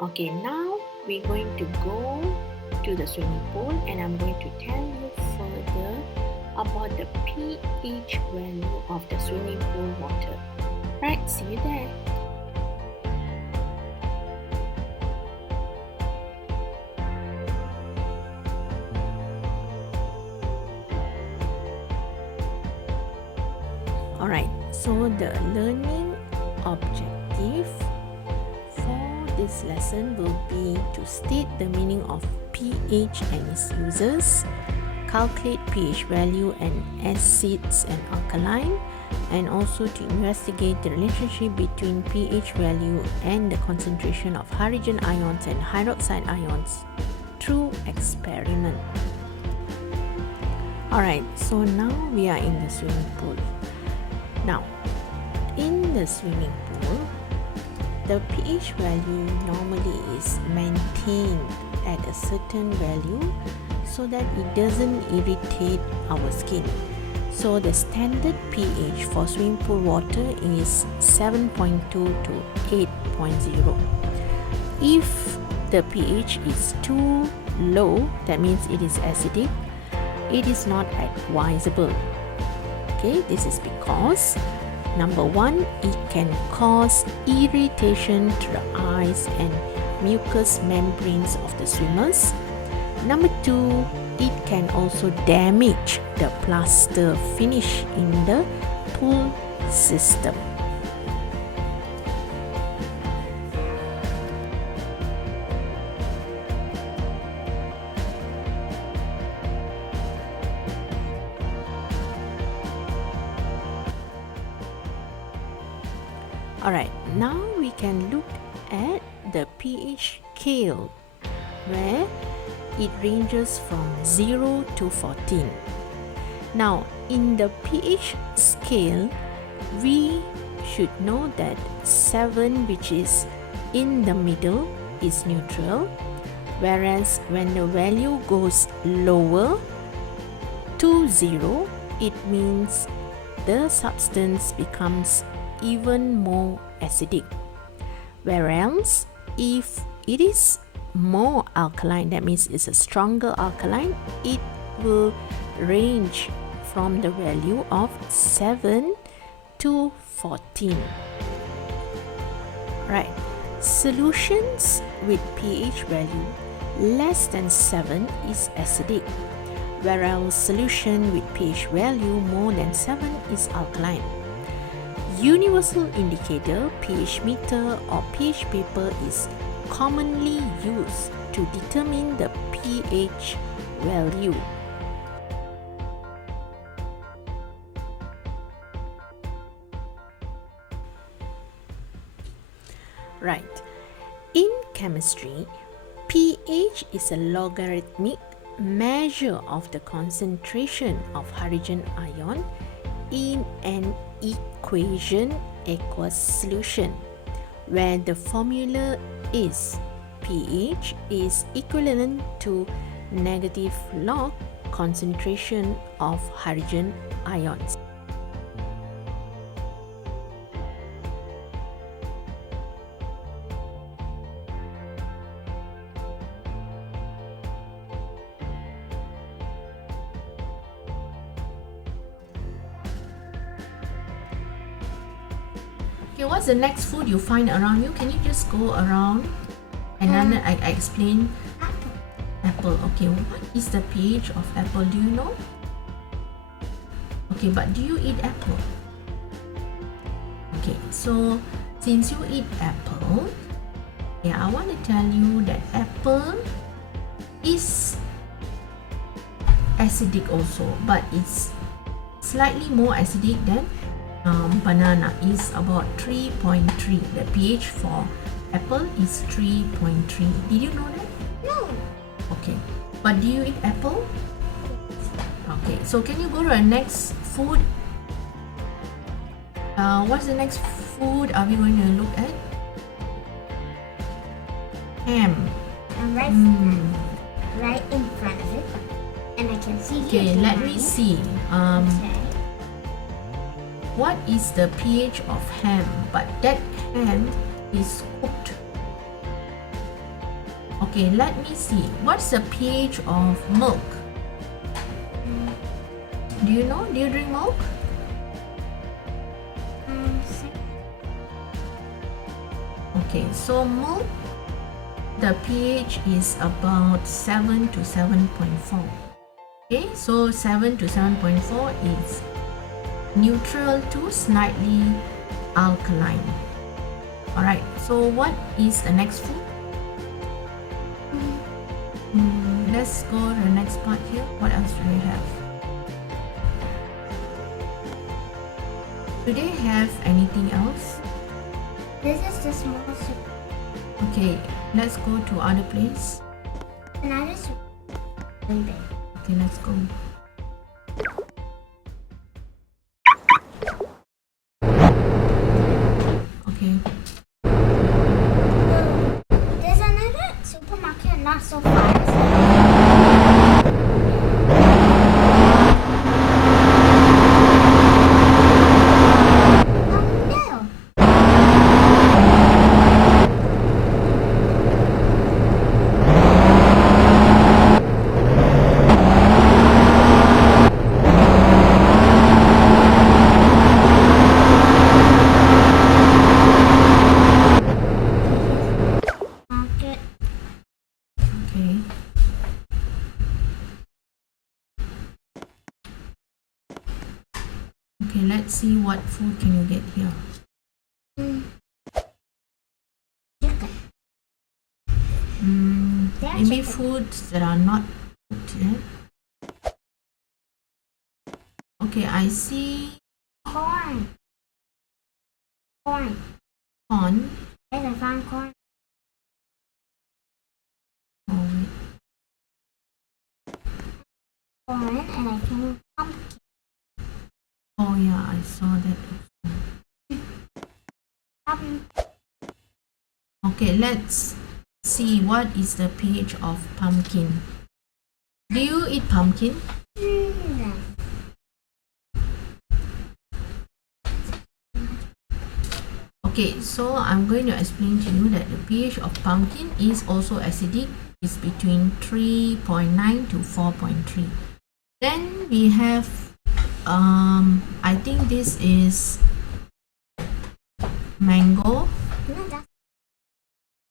Okay, now we're going to go to the swimming pool and I'm going to tell you further about the pH value of the swimming pool water. Right, see you there. Alright, so the learning objective for this lesson will be to state the meaning of pH and its uses, calculate pH value and acids and alkaline, and also to investigate the relationship between pH value and the concentration of hydrogen ions and hydroxide ions through experiment. Alright, so now we are in the swimming pool. Now, in the swimming pool, the pH value normally is maintained at a certain value so that it doesn't irritate our skin. So the standard pH for swimming pool water is 7.2 to 8.0. If the pH is too low, that means it is acidic, it is not advisable. Okay, this is because number one, it can cause irritation to the eyes and mucous membranes of the swimmers. Number two, it can also damage the plaster finish in the pool system. Alright, now we can look at the pH scale where it ranges from 0 to 14. Now, in the pH scale, we should know that 7, which is in the middle, is neutral, whereas when the value goes lower to 0, it means the substance becomes even more acidic, whereas if it is more alkaline, that means it's a stronger alkaline, it will range from the value of 7 to 14. Right, solutions with pH value less than 7 is acidic, whereas solution with pH value more than 7 is alkaline. Universal indicator, pH meter or pH paper is commonly used to determine the pH value. Right. In chemistry, pH is a logarithmic measure of the concentration of hydrogen ion in an equation aqueous solution, where the formula is pH is equivalent to negative log concentration of hydrogen ions. Okay, what's the next food you find around you? Can you just go around and then I explain? Apple. Okay, what is the pH of apple? Do you know? Okay, but do you eat apple? Okay, so since you eat apple, yeah, I want to tell you that apple is acidic also, but it's slightly more acidic than banana. Is about 3.3. The pH for apple is 3.3. Did you know that? No. Okay, but do you eat apple? Okay, so can you go to the next food? What's the next food are we going to look at? Ham. Right in front of it, and I can see. Okay, let me see. What is the pH of ham? But that ham is cooked. Okay, let me see. What's the pH of milk? Do you know? Do you drink milk? Okay, so milk, the pH is about 7 to 7.4. Okay, so 7 to 7.4 is neutral to slightly alkaline. Alright, so what is the next food? Let's go to the next part here. What else do we have? Do they have anything else? This is the small soup. Okay, let's go to other place. Another soup. Really big. Okay, let's go. Okay. There's another supermarket not so far. Okay. Okay, let's see what food can you get here. Chicken. Maybe foods that are not cooked yet. Okay, I see Corn. Corn. corn. Yes, I found corn. Oh, wait. Corn, and I found pumpkin. Oh yeah, I saw that. Okay, let's see what is the pH of pumpkin. Do you eat pumpkin? Okay, so I'm going to explain to you that the pH of pumpkin is also acidic. It's between 3.9 to 4.3. Then we have, I think this is mango. No, that's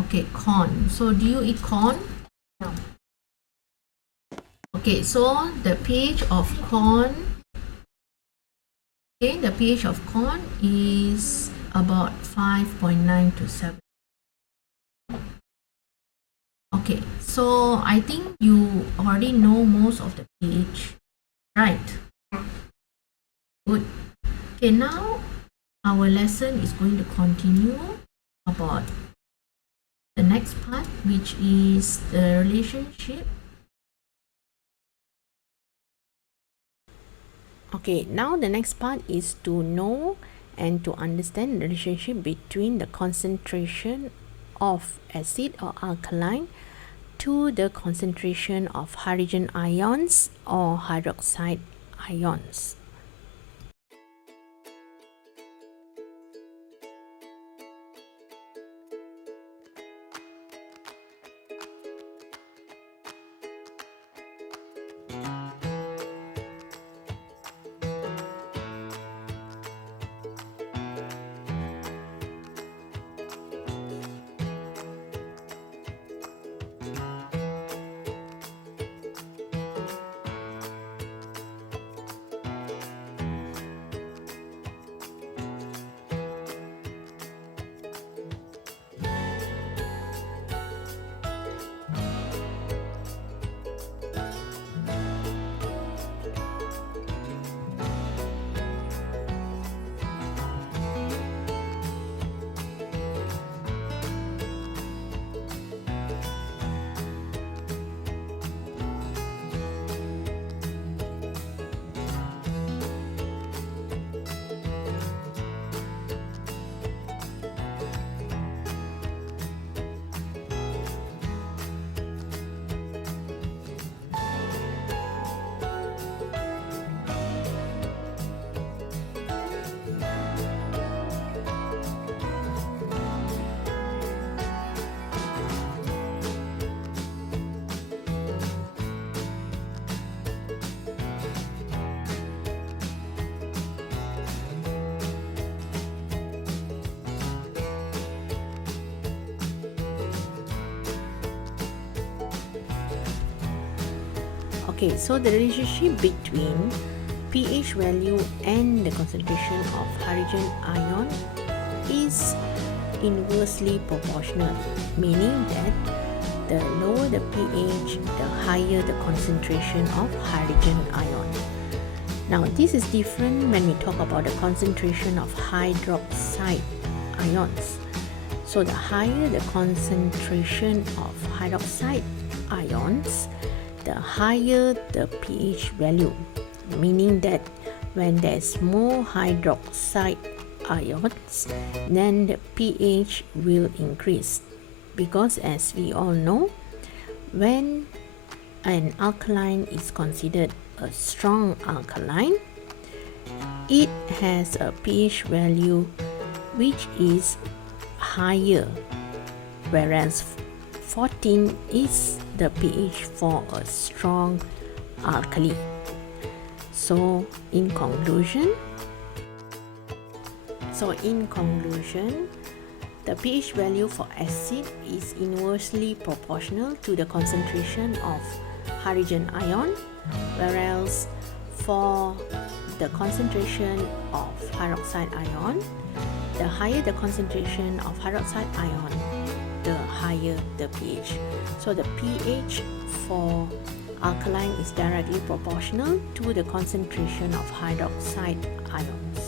Okay, corn. So do you eat corn? no. Okay, so the pH of corn, okay, the pH of corn is about 5.9 to 7. Okay, so I think you already know most of the pH, right? Good. Okay, now our lesson is going to continue about the next part, which is the relationship. Okay, now the next part is to know and to understand the relationship between the concentration of acid or alkaline to the concentration of hydrogen ions or hydroxide ions. Okay, so the relationship between pH value and the concentration of hydrogen ion is inversely proportional, meaning that the lower the pH, the higher the concentration of hydrogen ion. Now, this is different when we talk about the concentration of hydroxide ions. So, the higher the concentration of hydroxide ions, the higher the pH value, meaning that when there's more hydroxide ions, then the pH will increase, because as we all know, when an alkaline is considered a strong alkaline, it has a pH value which is higher, whereas 14 is the pH for a strong alkali. So in conclusion, the pH value for acid is inversely proportional to the concentration of hydrogen ion, whereas for the concentration of hydroxide ion, the higher the concentration of hydroxide ion, the higher the pH. So the pH for alkaline is directly proportional to the concentration of hydroxide ions.